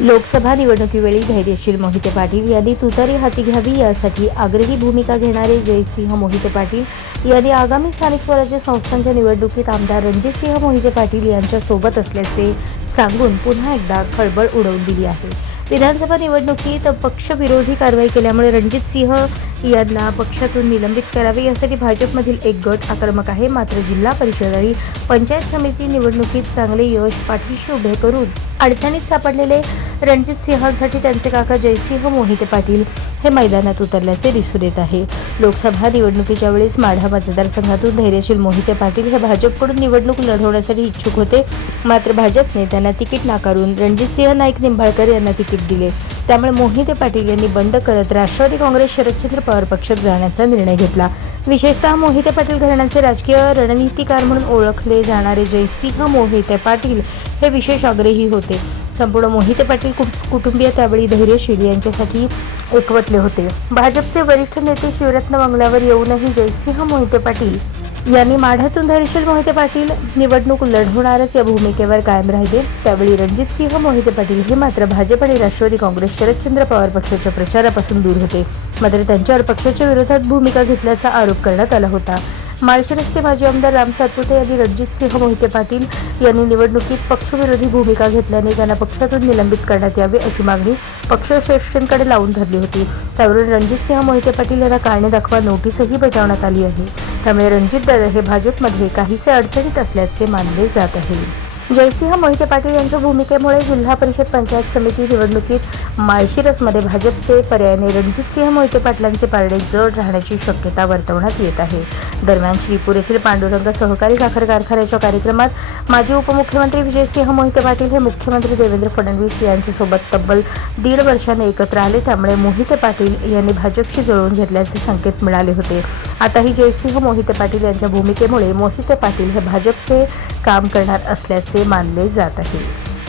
लोकसभा निवडणुकीवेळी धैर्यशील मोहिते पाटील यांनी तुतारी हाती घ्यावी यासाठी आग्रही भूमिका घेणारे जयसिंह मोहिते पाटील यांनी आगामी स्थानिक स्वराज्य संस्थांच्या निवडणुकीत आमदार रणजितसिंह मोहिते पाटील यांच्यासोबत असल्याचे सांगून पुन्हा एकदा खळबळ उडवून दिली आहे विधानसभा निवडणुकीत पक्षविरोधी कारवाई केल्यामुळे रणजितसिंह यांना पक्षातून निलंबित करावे यासाठी भाजपमधील एक गट आक्रमक आहे मात्र जिल्हा परिषद आणि पंचायत समिती निवडणुकीत चांगले यश पाठीशी उभे करून अडचणीत सापडलेले रणजित सिंहांसाठी त्यांचे काका जयसिंह मोहिते पाटील हे मैदानात उतरल्याचे दिसून येत आहे लोकसभा निवडणुकीच्या वेळेस माढा मतदारसंघातून धैर्यशील मोहिते पाटील हे भाजपकडून निवडणूक लढवण्यासाठी इच्छुक होते मात्र भाजपने त्यांना तिकीट नाकारून रणजितसिंह नाईक निंबाळकर यांना तिकीट दिले त्यामुळे मोहिते पाटील यांनी बंद करत राष्ट्रवादी काँग्रेस शरदचंद्र पवार पक्षात जाण्याचा निर्णय घेतला विशेषतः मोहिते पाटील घराण्याचे राजकीय रणनीतिकार म्हणून ओळखले जाणारे जयसिंह मोहिते पाटील हे विशेष आग्रही होते संपूर्ण मोहित पाटील कुटुंबीय त्यावेळी धैर्यशील यांच्यासाठी एकवटले होते भाजपचे वरिष्ठ नेते शिवरत्न बंगल्यावर येऊनही जयसिंह मोहिते पाटील यांनी माढ्यातून धैर्यशील मोहिते पाटील निवडणूक लढवणारच या भूमिकेवर कायम राहिले त्यावेळी रणजितसिंह मोहिते पाटील हे मात्र भाजप आणि राष्ट्रवादी काँग्रेस शरदचंद्र पवार पक्षाच्या प्रचारापासून दूर होते मात्र त्यांच्यावर पक्षाच्या विरोधात भूमिका घेतल्याचा आरोप करण्यात आला होता माळशिरसचे माजी आमदार राम सातपुते आणि रणजितसिंह मोहिते पाटील यांनी निवडणुकीत पक्षविरोधी भूमिका घेतल्याने त्यांना पक्षातून निलंबित करण्यात यावे अशी मागणी पक्षश्रेष्ठींकडे लावून धरली होती त्यावरून रणजितसिंह मोहिते पाटील यांना कारणे दाखवा नोटीसही बजावण्यात आली आहे त्यामुळे रणजितदादा हे भाजपमध्ये काहीसे अडचणीत असल्याचे मानले जात आहे जयसिंह मोहिते पाटील यांच्या भूमिकेमुळे जिल्हा परिषद पंचायत समिती निवडणुकीत माळशिरसमध्ये भाजपचे पर्यायाने रणजितसिंह मोहिते पाटलांचे पारडे जड राहण्याची शक्यता वर्तवण्यात येत आहे दरम्यान श्रीपूर येथील पांडुरंग सहकारी साखर कारखान्याच्या कार्यक्रमात माजी उपमुख्यमंत्री विजयसिंह मोहिते पाटील हे मुख्यमंत्री देवेंद्र फडणवीस यांच्यासोबत तब्बल दीड वर्षाने एकत्र आले त्यामुळे मोहिते पाटील यांनी भाजपशी जुळवून घेतल्याचे संकेत मिळाले होते आताही जयसिंह मोहिते पाटील यांच्या भूमिकेमुळे मोहिते पाटील हे भाजपचे काम करणार असल्याचे मानले जात आहे